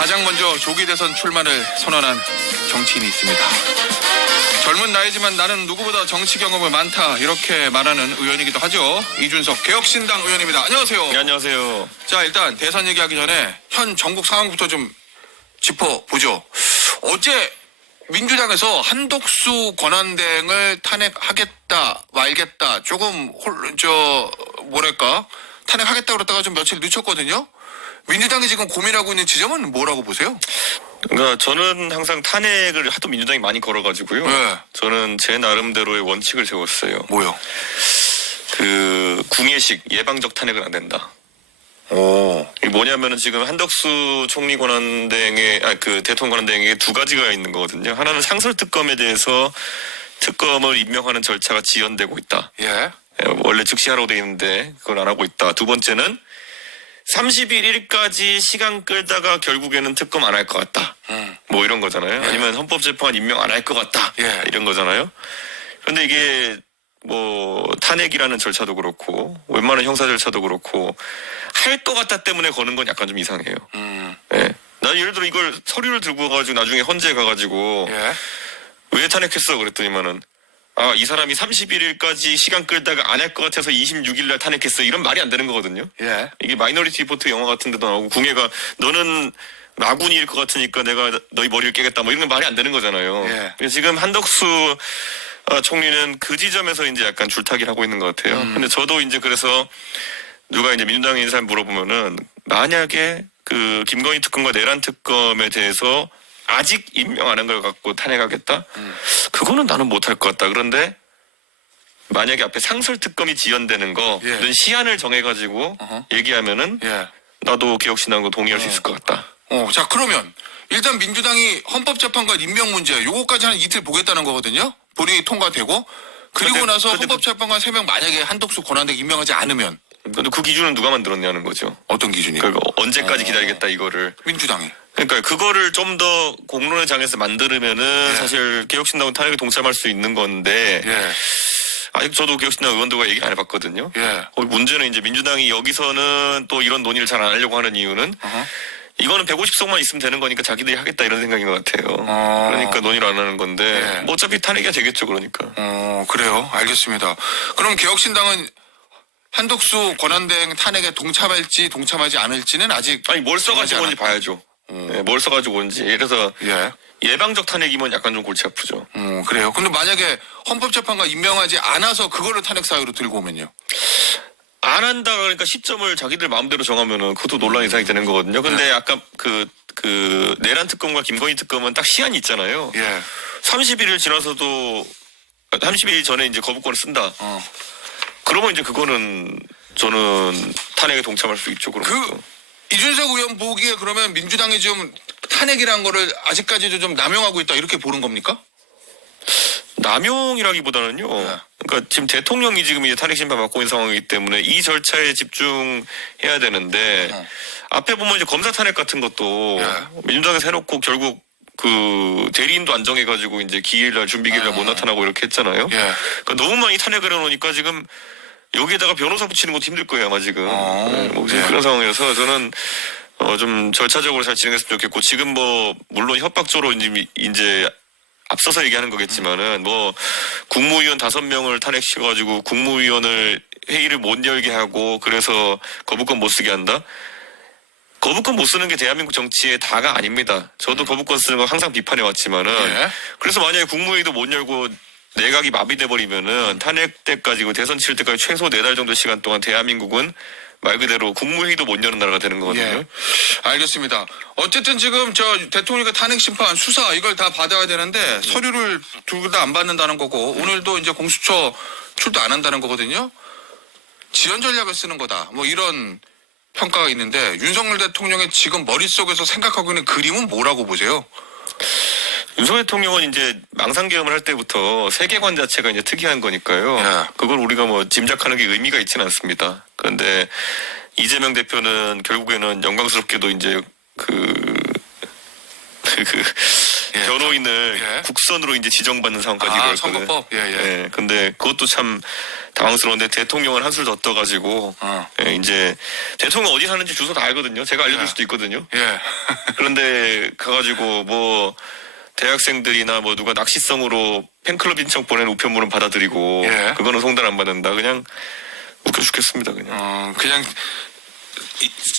가장 먼저 조기 대선 출마를 선언한 정치인이 있습니다. 젊은 나이지만 나는 누구보다 정치 경험이 많다 이렇게 말하는 의원이기도 하죠. 이준석 개혁신당 의원입니다. 안녕하세요. 네, 안녕하세요. 자, 일단 대선 얘기하기 전에 현 전국 상황부터 좀 짚어보죠. 어제 민주당에서 한덕수 권한대행을 탄핵하겠다 말겠다 조금 탄핵하겠다 그랬다가 좀 며칠 늦췄거든요. 민주당이 지금 고민하고 있는 지점은 뭐라고 보세요? 그러니까 저는 항상 탄핵을 하도 민주당이 많이 걸어가지고요. 네. 저는 제 나름대로의 원칙을 세웠어요. 뭐요? 궁예식 예방적 탄핵은 안 된다. 이게 뭐냐면은 지금 한덕수 총리 권한대행의 대통령 권한대행에 두 가지가 있는 거거든요. 하나는 상설특검에 대해서 특검을 임명하는 절차가 지연되고 있다. 예. 원래 즉시 하라고 돼 있는데 그걸 안 하고 있다. 두 번째는 31일까지 시간 끌다가 결국에는 특검 안 할 것 같다. 뭐 이런 거잖아요. 예. 아니면 헌법재판관 임명 안 할 것 같다. 예. 이런 거잖아요. 그런데 이게 뭐 탄핵이라는 절차도 그렇고 웬만한 형사 절차도 그렇고 할 것 같다 때문에 거는 건 약간 좀 이상해요. 예. 난 예를 들어 이걸 서류를 들고 가가지고 나중에 헌재에 가가지고 예. 왜 탄핵했어 그랬더니만은 이 사람이 31일까지 시간 끌다가 안 할 것 같아서 26일 날 탄핵했어. 이런 말이 안 되는 거거든요. 예. 이게 마이너리티 리포트 영화 같은 데도 나오고 궁예가 너는 마군이일 것 같으니까 내가 너희 머리를 깨겠다 뭐 이런 건 말이 안 되는 거잖아요. 예. 그래서 지금 한덕수 총리는 그 지점에서 이제 약간 줄타기를 하고 있는 것 같아요. 근데 저도 이제 그래서 누가 이제 민주당 인사를 물어보면은 만약에 그 김건희 특검과 내란 특검에 대해서 아직 임명 안 한 걸 갖고 탄핵하겠다? 그거는 나는 못할 것 같다. 그런데 만약에 앞에 상설특검이 지연되는 거는 예. 시한을 정해가지고 얘기하면은 예. 나도 개혁신당도 동의할 수 있을 것 같다. 자, 그러면 일단 민주당이 헌법재판관 임명 문제 요거까지 한 이틀 보겠다는 거거든요. 본인이 통과되고 그리고 근데- 나서 근데 헌법재판관 3명 만약에 한덕수 권한대행 임명하지 않으면 근데 그 기준은 누가 만들었냐는 거죠. 어떤 기준이요? 그러니까 언제까지 기다리겠다 이거를. 민주당이. 그러니까 그거를 좀 더 공론의 장에서 만들면은 예. 사실 개혁신당은 탄핵에 동참할 수 있는 건데 예. 아직 저도 개혁신당 의원들과 얘기 안 해봤거든요. 예. 문제는 이제 민주당이 여기서는 또 이런 논의를 잘 안 하려고 하는 이유는 이거는 150석만 있으면 되는 거니까 자기들이 하겠다 이런 생각인 것 같아요. 그러니까 논의를 안 하는 건데 예. 뭐 어차피 탄핵이 되겠죠 그러니까. 그래요. 알겠습니다. 그럼 개혁신당은 한덕수 권한대행 탄핵에 동참하지 않을지는 아직 아니 뭘 써가지고 온지 정하지 봐야죠. 네, 뭘 써가지고 온지. 예를 들어서 예. 예방적 탄핵이면 약간 좀 골치 아프죠. 그래요. 근데 만약에 헌법재판관 임명하지 않아서 그거를 탄핵 사유로 들고 오면요. 안 한다 그러니까 시점을 자기들 마음대로 정하면은 그것도 논란 이상이 되는 거거든요. 근데 아까 그 내란 특검과 김건희 특검은 딱 시한이 있잖아요. 예. 30일을 지나서도 30일 전에 이제 거부권을 쓴다. 그러면 이제 그거는 저는 탄핵에 동참할 수 있죠. 그럼 이준석 의원 보기에 그러면 민주당이 좀 탄핵이라는 거를 아직까지도 좀 남용하고 있다 이렇게 보는 겁니까? 남용이라기보다는요. 그러니까 지금 대통령이 지금 이제 탄핵 심판 받고 있는 상황이기 때문에 이 절차에 집중해야 되는데 앞에 보면 이제 검사 탄핵 같은 것도 민주당에서 해놓고 결국 그 대리인도 안 정해가지고 이제 기일날 준비기일날 못 나타나고 이렇게 했잖아요. 예. 그러니까 너무 많이 탄핵을 해놓으니까 지금 여기에다가 변호사 붙이는 것도 힘들 거예요 아마 지금. 뭐 지금 예. 그런 상황이어서 저는 좀 절차적으로 잘 진행했으면 좋겠고 지금 뭐 물론 협박조로 이제 앞서서 얘기하는 거겠지만은 뭐 국무위원 5명을 탄핵시켜가지고 국무위원을 회의를 못 열게 하고 그래서 거부권 못 쓰게 한다. 거부권 못 쓰는 게 대한민국 정치의 다가 아닙니다. 저도 거부권 쓰는 거 항상 비판해 왔지만은 예. 그래서 만약에 국무회의도 못 열고 내각이 마비돼 버리면은 탄핵 때까지 대선 치를 때까지 최소 4달 정도 시간 동안 대한민국은 말 그대로 국무회의도 못 여는 나라가 되는 거거든요. 예. 알겠습니다. 어쨌든 지금 저 대통령의 탄핵 심판 수사 이걸 다 받아야 되는데 서류를 둘 다 안 받는다는 거고 오늘도 이제 공수처 출두 안 한다는 거거든요. 지연 전략을 쓰는 거다. 뭐 이런 평가가 있는데 윤석열 대통령의 지금 머릿속에서 생각하고 있는 그림은 뭐라고 보세요? 윤석열 대통령은 이제 망상계엄을 할 때부터 세계관 자체가 이제 특이한 거니까요. 예. 그걸 우리가 뭐 짐작하는 게 의미가 있지는 않습니다. 그런데 이재명 대표는 결국에는 영광스럽게도 이제 예. 변호인을 예. 국선으로 이제 지정받는 상황까지 아, 이거였거든요. 선거법. 예, 예. 예, 근데 그것도 참 당황스러운데 대통령은 한술 더 떠가지고 예, 이제 대통령 어디 사는지 주소 다 알거든요. 제가 알려줄 예. 수도 있거든요. 예. 그런데 가가지고 뭐 대학생들이나 뭐 누가 낚시성으로 팬클럽 신청 보낸 우편물은 받아들이고 예. 그거는 송달 안 받는다. 그냥 웃겨 죽겠습니다. 그냥. 그냥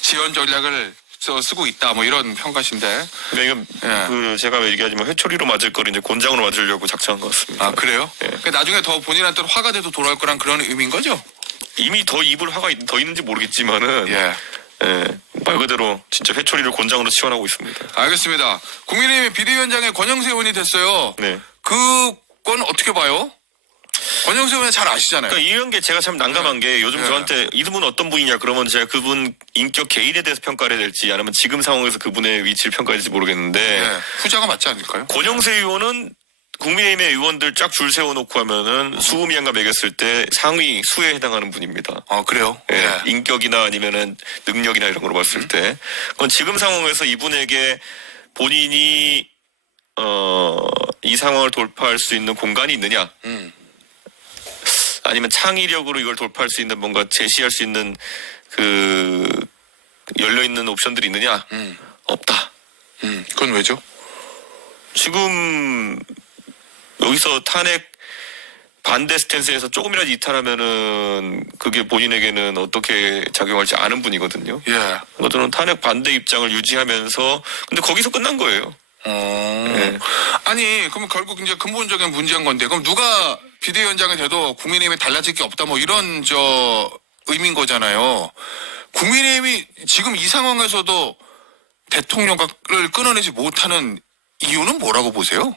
지원 전략을 쓰고 있다. 뭐 이런 평가신데. 그러니까 이건 예. 그 제가 얘기하지만 회초리로 맞을 거를 이제 곤장으로 맞으려고 작정한 것 같습니다. 아, 그래요? 예. 그러니까 나중에 더 본인한테 화가 돼도 돌아올 거란 그런 의미인 거죠? 이미 더 입을 화가 더 있는지 모르겠지만은 예. 예, 말 그대로 진짜 회초리를 곤장으로 치환하고 있습니다. 알겠습니다. 국민의힘 비대위원장의 권영세 의원이 됐어요. 네. 그건 어떻게 봐요? 권영세 의원 잘 아시잖아요. 그러니까 이런 게 제가 참 난감한 게 요즘 예. 저한테 이분은 어떤 분이냐 그러면 제가 그분 인격 개인에 대해서 평가를 해야 될지 아니면 지금 상황에서 그분의 위치를 평가해야 될지 모르겠는데 예. 후자가 맞지 않을까요? 권영세 의원은 국민의힘의 의원들 쫙 줄 세워놓고 하면은 수음이한가 매겼을 때 상위 수에 해당하는 분입니다. 그래요? 예, 예. 인격이나 아니면은 능력이나 이런 걸로 봤을 때. 그건 지금 상황에서 이분에게 본인이 이 상황을 돌파할 수 있는 공간이 있느냐? 아니면 창의력으로 이걸 돌파할 수 있는 뭔가 제시할 수 있는 그 열려 있는 옵션들이 있느냐? 없다. 그건 왜죠? 지금 여기서 탄핵 반대 스탠스에서 조금이라도 이탈하면은 그게 본인에게는 어떻게 작용할지 아는 분이거든요. 예. 저는 탄핵 반대 입장을 유지하면서 근데 거기서 끝난 거예요. 네. 아니, 그럼 결국 이제 근본적인 문제인 건데, 그럼 누가 비대위원장이 돼도 국민의힘에 달라질 게 없다, 뭐 이런 의미인 거잖아요. 국민의힘이 지금 이 상황에서도 대통령을 끊어내지 못하는 이유는 뭐라고 보세요?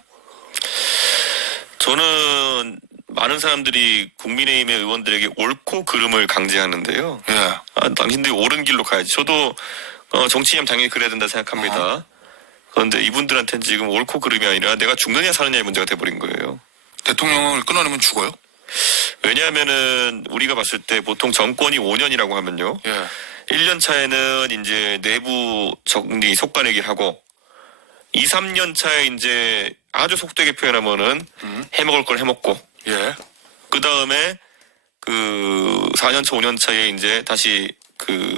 저는 많은 사람들이 국민의힘의 의원들에게 옳고 그름을 강제하는데요. 예. 당신들이 옳은 길로 가야지. 저도 정치인이면 당연히 그래야 된다 생각합니다. 그런데 이분들한테는 지금 옳고 그름이 아니라 내가 죽느냐 사느냐의 문제가 돼버린 거예요. 대통령을 끊어내면 죽어요? 왜냐하면은 우리가 봤을 때 보통 정권이 5년이라고 하면요. 예. 1년 차에는 이제 내부 정리 속가내기를 하고 2, 3년 차에 이제 아주 속되게 표현하면은 해먹을 걸 해먹고 예. 그 다음에 그 4년 차, 5년 차에 이제 다시 그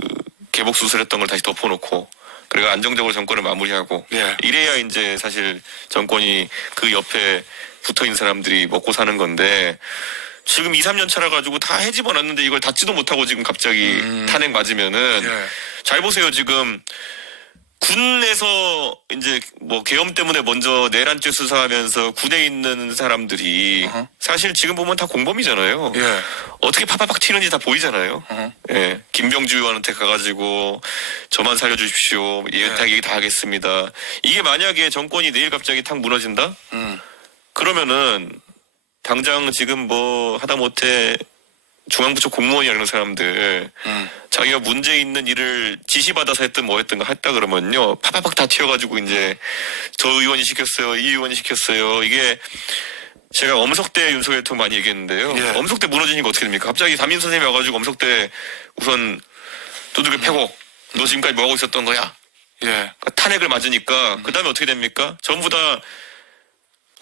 개복 수술했던 걸 다시 덮어놓고 그리고 안정적으로 정권을 마무리하고 예. 이래야 이제 사실 정권이 그 옆에 붙어 있는 사람들이 먹고 사는 건데 지금 2, 3년 차라 가지고 다 해집어놨는데 이걸 닫지도 못하고 지금 갑자기 탄핵 맞으면은 예. 잘 보세요. 지금 군에서 이제 뭐 계엄 때문에 먼저 내란죄 수사하면서 군에 있는 사람들이 사실 지금 보면 다 공범이잖아요. 예. 어떻게 팍팍팍 튀는지 다 보이잖아요. 어허. 예. 김병주 의원한테 가가지고 저만 살려주십시오. 얘기 다 하겠습니다. 이게 만약에 정권이 내일 갑자기 탁 무너진다? 그러면은 당장 지금 뭐 하다못해 중앙부처 공무원이나 이런 사람들 자기가 문제 있는 일을 지시받아서 했든 뭐 했든 했다 그러면요 팍팍팍 다 튀어가지고 이제 저 의원이 시켰어요 이 의원이 시켰어요 이게 제가 엄석대 윤석열 대통령 많이 얘기했는데요. 예. 엄석대 무너지니까 어떻게 됩니까? 갑자기 담임 선생님이 와가지고 엄석대 우선 두들겨 패고 너 지금까지 뭐 하고 있었던 거야? 예. 그러니까 탄핵을 맞으니까 그 다음에 어떻게 됩니까? 전부 다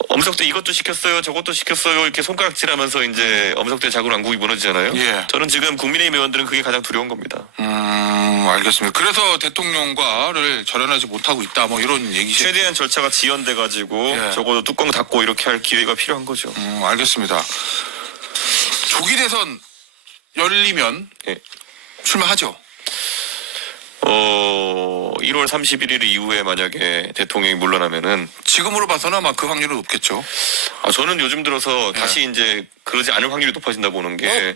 엄석대 이것도 시켰어요 저것도 시켰어요 이렇게 손가락질하면서 이제 엄석대 자금 왕국이 무너지잖아요. 예. 저는 지금 국민의힘 의원들은 그게 가장 두려운 겁니다. 알겠습니다. 그래서 대통령과를 절연하지 못하고 있다, 뭐 이런 얘기죠. 최대한 절차가 지연돼가지고 예. 적어도 뚜껑 닫고 이렇게 할 기회가 필요한 거죠. 알겠습니다. 조기 대선 열리면 예. 출마하죠. 1월 31일 이후에 만약에 대통령이 물러나면은 지금으로 봐서는 아마 그 확률은 높겠죠. 저는 요즘 들어서 예. 다시 이제 그러지 않을 확률이 높아진다 보는 게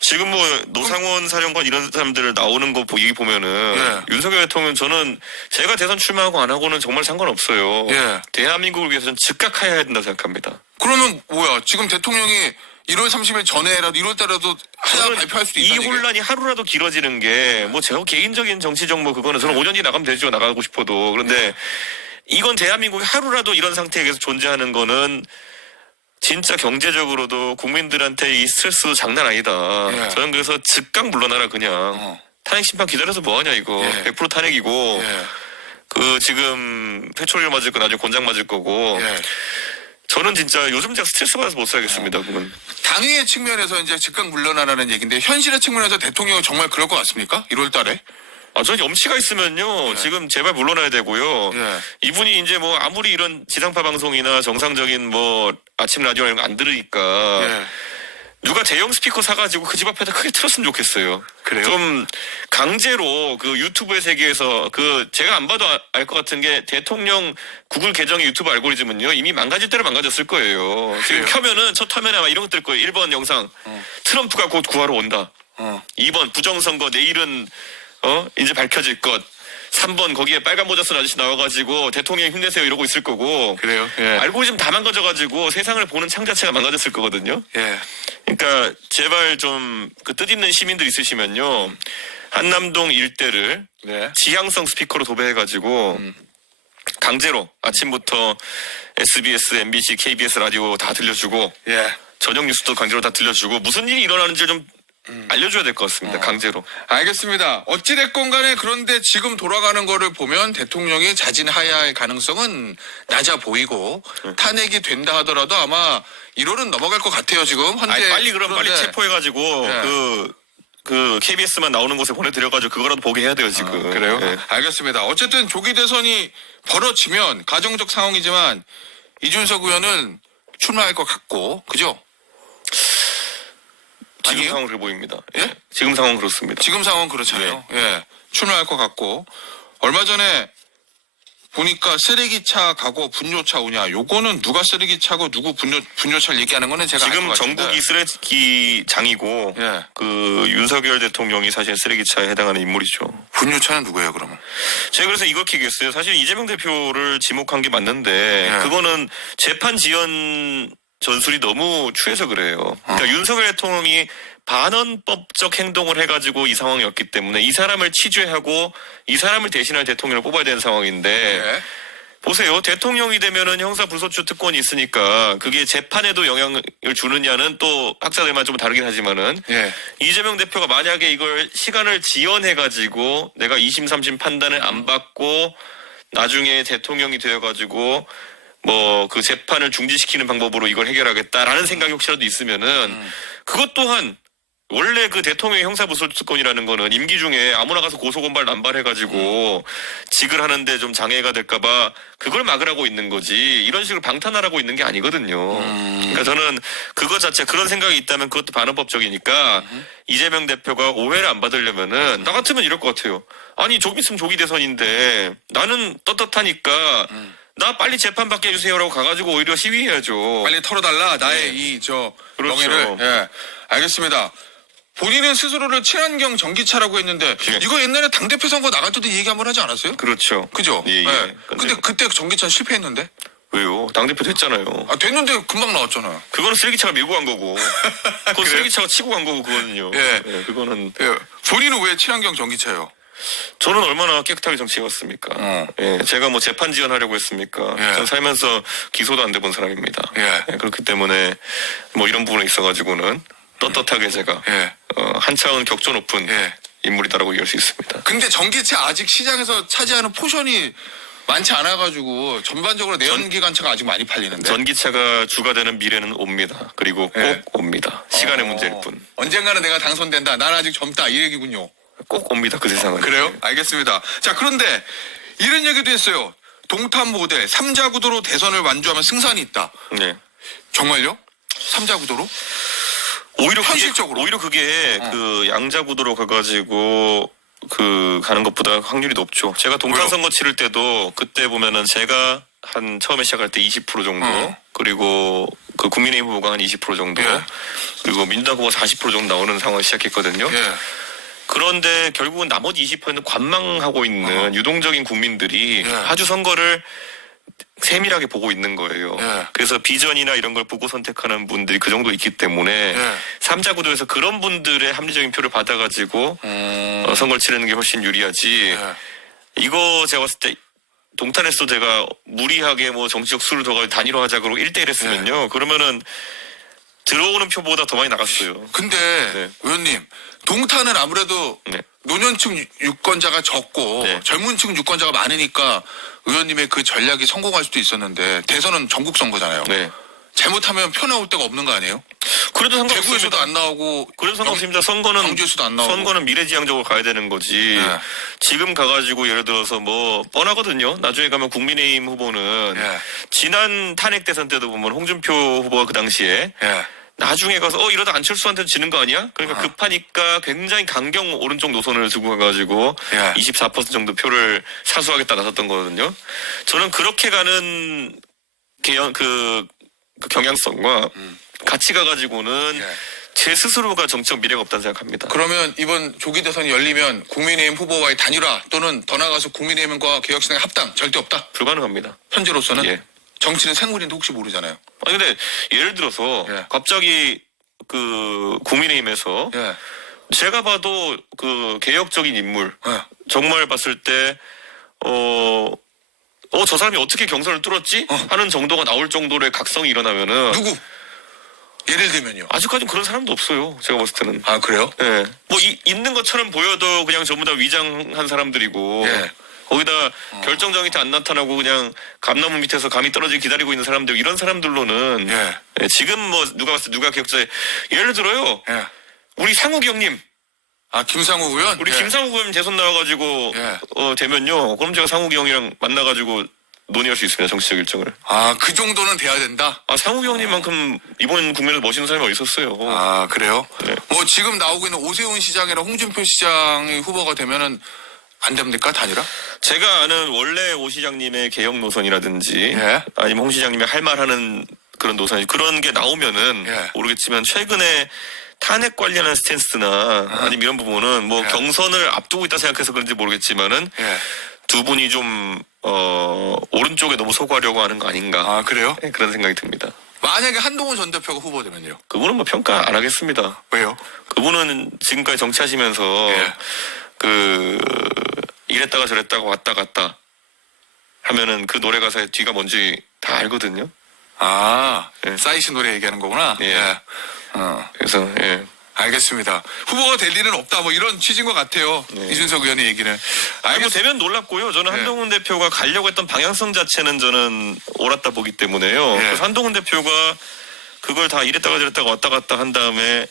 지금 뭐 노상원 사령관 이런 사람들 나오는 거 얘기 보면은 윤석열 대통령 저는 제가 대선 출마하고 안 하고는 정말 상관없어요. 예. 대한민국을 위해서는 즉각 해야 된다 생각합니다. 그러면 뭐야? 지금 대통령이 1월 30일 전에라도 1월 달에라도 하나 발표할 수도 이 있다는 얘기예요? 혼란이 하루라도 길어지는 게 뭐 제 개인적인 정치적 뭐 그거는 저는 5년 뒤에 나가면 되죠. 나가고 싶어도. 그런데 이건 대한민국이 하루라도 이런 상태에 계속 존재하는 거는 진짜 경제적으로도 국민들한테 이 스트레스도 장난 아니다. 예. 저는 그래서 즉각 물러나라 그냥. 탄핵 심판 기다려서 뭐하냐 이거. 예. 100% 탄핵이고. 예. 지금 페트롤 맞을 거 나중에 곤장 맞을 거고. 예. 저는 진짜 요즘 제가 스트레스 받아서 못 살겠습니다. 그건. 당위의 측면에서 이제 즉각 물러나라는 얘기인데 현실의 측면에서 대통령은 정말 그럴 것 같습니까? 1월 달에? 저는 염치가 있으면요. 지금 제발 물러나야 되고요. 예. 이분이 이제 뭐 아무리 이런 지상파 방송이나 정상적인 뭐 아침 라디오 이런 거 안 들으니까 예. 누가 대형 스피커 사가지고 그 집 앞에다 크게 틀었으면 좋겠어요. 그래요? 좀 강제로 그 유튜브의 세계에서 제가 안 봐도 알 것 같은 게 대통령 구글 계정의 유튜브 알고리즘은요 이미 망가질 대로 망가졌을 거예요. 지금 그래요? 켜면은 첫 화면에 아마 이런 거 뜰 거예요. 1번 영상 트럼프가 곧 구하러 온다. 2번 부정선거 내일은 이제 밝혀질 것. 3번 거기에 빨간 모자 쓴 아저씨 나와가지고 대통령 힘내세요 이러고 있을 거고. 그래요? 예. 알고리즘 다 망가져가지고 세상을 보는 창 자체가 망가졌을 거거든요. 예. 그러니까 제발 좀 그 뜻있는 시민들 있으시면요 한남동 일대를 네. 지향성 스피커로 도배해가지고 강제로 아침부터 SBS, MBC, KBS 라디오 다 들려주고 예. 저녁 뉴스도 강제로 다 들려주고 무슨 일이 일어나는지 좀 알려줘야 될 것 같습니다. 강제로. 알겠습니다. 어찌됐건 간에 그런데 지금 돌아가는 거를 보면 대통령이 자진하야할 가능성은 낮아 보이고 탄핵이 된다 하더라도 아마 1월은 넘어갈 것 같아요 지금 현재. 아니, 빨리 빨리 그런데 체포해가지고 네. 그 KBS만 나오는 곳에 보내드려가지고 그거라도 보게 해야 돼요 지금. 그래요? 예. 알겠습니다. 어쨌든 조기 대선이 벌어지면 가정적 상황이지만 이준석 의원은 출마할 것 같고 그죠? 지금 아니에요? 상황 그래 보입니다. 예? 지금 상황 그렇습니다. 지금 상황은 그렇잖아요. 예. 출마할 것 같고 얼마 전에 보니까 쓰레기차 가고 분뇨차 오냐. 요거는 누가 쓰레기차고 누구 분뇨차를 얘기하는 거는 제가 알 지금 것 같은데. 전국이 쓰레기장이고 예. 그 윤석열 대통령이 사실 쓰레기차에 해당하는 인물이죠. 분뇨차는 누구예요 그러면? 제가 그래서 이걸 얘기했어요. 사실 이재명 대표를 지목한 게 맞는데 예. 그거는 재판 지연 전술이 너무 추해서 그래요. 그러니까 윤석열 대통령이 반헌법적 행동을 해가지고 이 상황이었기 때문에 이 사람을 치죄하고 이 사람을 대신할 대통령을 뽑아야 되는 상황인데 예. 보세요. 대통령이 되면은 형사 불소추 특권이 있으니까 그게 재판에도 영향을 주느냐는 또 학자들만 좀 다르긴 하지만은 예. 이재명 대표가 만약에 이걸 시간을 지연해가지고 내가 2심, 3심 판단을 안 받고 나중에 대통령이 되어가지고 뭐 그 재판을 중지시키는 방법으로 이걸 해결하겠다라는 생각이 혹시라도 있으면은 그것 또한 원래 그 대통령의 형사부소특권이라는 거는 임기 중에 아무나 가서 고소고발 남발해가지고 직을 하는데 좀 장애가 될까봐 그걸 막으라고 있는 거지 이런 식으로 방탄하라고 있는 게 아니거든요. 그러니까 저는 그거 자체 그런 생각이 있다면 그것도 반헌법적이니까 이재명 대표가 오해를 안 받으려면은 나 같으면 이럴 것 같아요. 아니 조기 있으면 조기 대선인데 나는 떳떳하니까 나 빨리 재판 받게 해주세요라고 가가지고 오히려 시위해야죠. 빨리 털어달라 나의 이 그렇죠. 명예를. 예. 알겠습니다. 본인은 스스로를 친환경 전기차라고 했는데 예. 이거 옛날에 당대표 선거 나갈 때도 이 얘기 한번 하지 않았어요? 그렇죠. 그죠? 예, 예. 근데 그때 전기차 실패했는데? 왜요? 당대표 됐잖아요. 아, 됐는데 금방 나왔잖아요. 그거는 쓰레기차가 밀고 간 거고. 그건 그래요? 쓰레기차가 치고 간 거고, 그거는요. 예. 그거는. 예. 본인은 왜 친환경 전기차예요? 저는 얼마나 깨끗하게 정치해왔습니까? 예. 제가 뭐 재판 지원하려고 했습니까? 예. 전 살면서 기소도 안 돼본 사람입니다. 예. 그렇기 때문에 뭐 이런 부분에 있어가지고는 떳떳하게 제가 예. 한 차원 격조 높은 예. 인물이다라고 얘기할 수 있습니다. 근데 전기차 아직 시장에서 차지하는 포션이 많지 않아가지고 전반적으로 내연기관차가 아직 많이 팔리는데. 전기차가 주가 되는 미래는 옵니다. 그리고 꼭 예. 옵니다. 시간의 문제일 뿐. 언젠가는 내가 당선된다. 난 아직 젊다. 이 얘기군요. 꼭 옵니다. 그 세상은. 그래요? 알겠습니다. 자, 그런데 이런 얘기도 했어요. 동탄 모델 3자 구도로 대선을 완주하면 승산이 있다. 네. 정말요? 3자 구도로? 오히려 현실적으로. 오히려 그게 그 양자 구도로 가가지고 그 가는 것보다 확률이 높죠. 제가 동탄 왜요? 선거 치를 때도 그때 보면은 제가 한 처음에 시작할 때 20% 정도 그리고 그 국민의힘 후보가 한 20% 정도 예. 그리고 민주당 후보가 40% 정도 나오는 상황을 시작했거든요. 예. 그런데 결국은 나머지 20%는 관망하고 있는 유동적인 국민들이 예. 아주 선거를 세밀하게 보고 있는 거예요. 예. 그래서 비전이나 이런 걸 보고 선택하는 분들이 그 정도 있기 때문에 예. 3자 구도에서 그런 분들의 합리적인 표를 받아가지고 선거를 치르는 게 훨씬 유리하지. 예. 이거 제가 봤을 때 동탄에서 제가 무리하게 뭐 정치적 수를 더 단일화하자 그러고 1대1 했으면요. 그러면은 들어오는 표보다 더 많이 나갔어요. 근데 네. 의원님 동탄은 아무래도 네. 노년층 유권자가 적고 네. 젊은층 유권자가 많으니까 의원님의 그 전략이 성공할 수도 있었는데 대선은 전국 선거잖아요. 네. 잘못하면 표 나올 데가 없는 거 아니에요? 그래도 상관없습니다. 대구에서도 안 나오고 그래도 상관없습니다. 선거는 광주에서도 안 나오고. 선거는 미래지향적으로 가야 되는 거지. 네. 지금 가가지고 예를 들어서 뭐 뻔하거든요. 나중에 가면 국민의힘 후보는 예. 지난 탄핵 대선 때도 보면 홍준표 후보가 그 당시에 예. 나중에 가서 이러다 안철수한테 지는 거 아니야? 그러니까 급하니까 굉장히 강경 오른쪽 노선을 들고 가가지고 예. 24% 정도 표를 사수하겠다 나섰던 거거든요. 저는 그렇게 가는 그 경향성과 같이 가가지고는 예. 제 스스로가 정치적 미래가 없다는 생각합니다. 그러면 이번 조기 대선이 열리면 국민의힘 후보와의 단일화 또는 더 나아가서 국민의힘과 개혁신당의 합당 절대 없다. 불가능합니다. 현재로서는 예. 정치는 생물인데 혹시 모르잖아요. 아니 근데 예를 들어서 예. 갑자기 그 국민의힘에서 예. 제가 봐도 그 개혁적인 인물 예. 정말 봤을 때 저 사람이 어떻게 경선을 뚫었지? 하는 정도가 나올 정도의 각성이 일어나면은 누구? 예를 들면요. 아직까지는 그런 사람도 없어요. 제가 봤을 때는. 아 그래요? 예. 뭐 있는 것처럼 보여도 그냥 전부 다 위장한 사람들이고 예. 거기다 결정적인 때 안 나타나고 그냥 감나무 밑에서 감이 떨어지기 기다리고 있는 사람들 이런 사람들로는 예. 예, 지금 뭐 누가 봤을 때 누가 기억자에 예를 들어요. 예. 우리 상욱이 형님 아 김상우 의원? 우리 예. 김상욱 의원 재선 나와가지고 예. 되면요. 그럼 제가 상욱이 형이랑 만나가지고 논의할 수 있습니다. 정치적 일정을. 아 그 정도는 돼야 된다. 아 상욱이 형님만큼 이번 국면에서 멋있는 사람이 어디 있었어요. 아 그래요? 네. 뭐 지금 나오고 있는 오세훈 시장이랑 홍준표 시장이 후보가 되면은 안 됩니까 단일화? 제가 아는 원래 오 시장님의 개혁 노선이라든지 예. 아니면 홍 시장님의 할 말하는 그런 노선 그런 게 나오면은 예. 모르겠지만 최근에 탄핵 관련한 스탠스나 아니면 이런 부분은 뭐 예. 경선을 앞두고 있다 생각해서 그런지 모르겠지만은 예. 두 분이 좀 오른쪽에 너무 소구하려고 하는 거 아닌가 아 그래요? 네, 그런 생각이 듭니다. 만약에 한동훈 전 대표가 후보되면요? 그분은 뭐 평가 안 하겠습니다. 왜요? 그분은 지금까지 정치하시면서 예. 이랬다가 저랬다가 왔다 갔다 하면은 그 노래 가사의 뒤가 뭔지 다 알거든요. 아 예. 싸이신 노래 얘기하는 거구나. 예. 그래서 예. 알겠습니다. 후보가 될 일은 없다. 뭐 이런 취지인 것 같아요. 네. 이준석 의원의 얘기는. 아니 뭐 되면 놀랍고요. 저는 예. 한동훈 대표가 가려고 했던 방향성 자체는 저는 옳았다 보기 때문에요. 예. 그래서 한동훈 대표가 그걸 다 이랬다가 저랬다가 왔다 갔다 한 다음에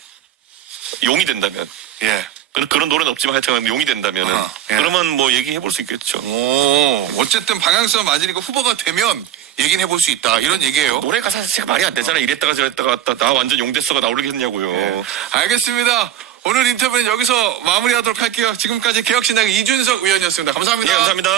용이 된다면 예. 그런 노래는 없지만 하여튼 용이 된다면은 예. 그러면 뭐 얘기해 볼 수 있겠죠. 오, 어쨌든 방향성 맞으니까 후보가 되면 얘기는 해볼 수 있다. 이런 얘기예요. 노래 가사 자체가 말이 안 되잖아. 이랬다가 저랬다가 왔다. 나 완전 용됐어가 나오겠냐고요. 예. 알겠습니다. 오늘 인터뷰는 여기서 마무리하도록 할게요. 지금까지 개혁신당의 이준석 의원이었습니다. 감사합니다. 예, 감사합니다.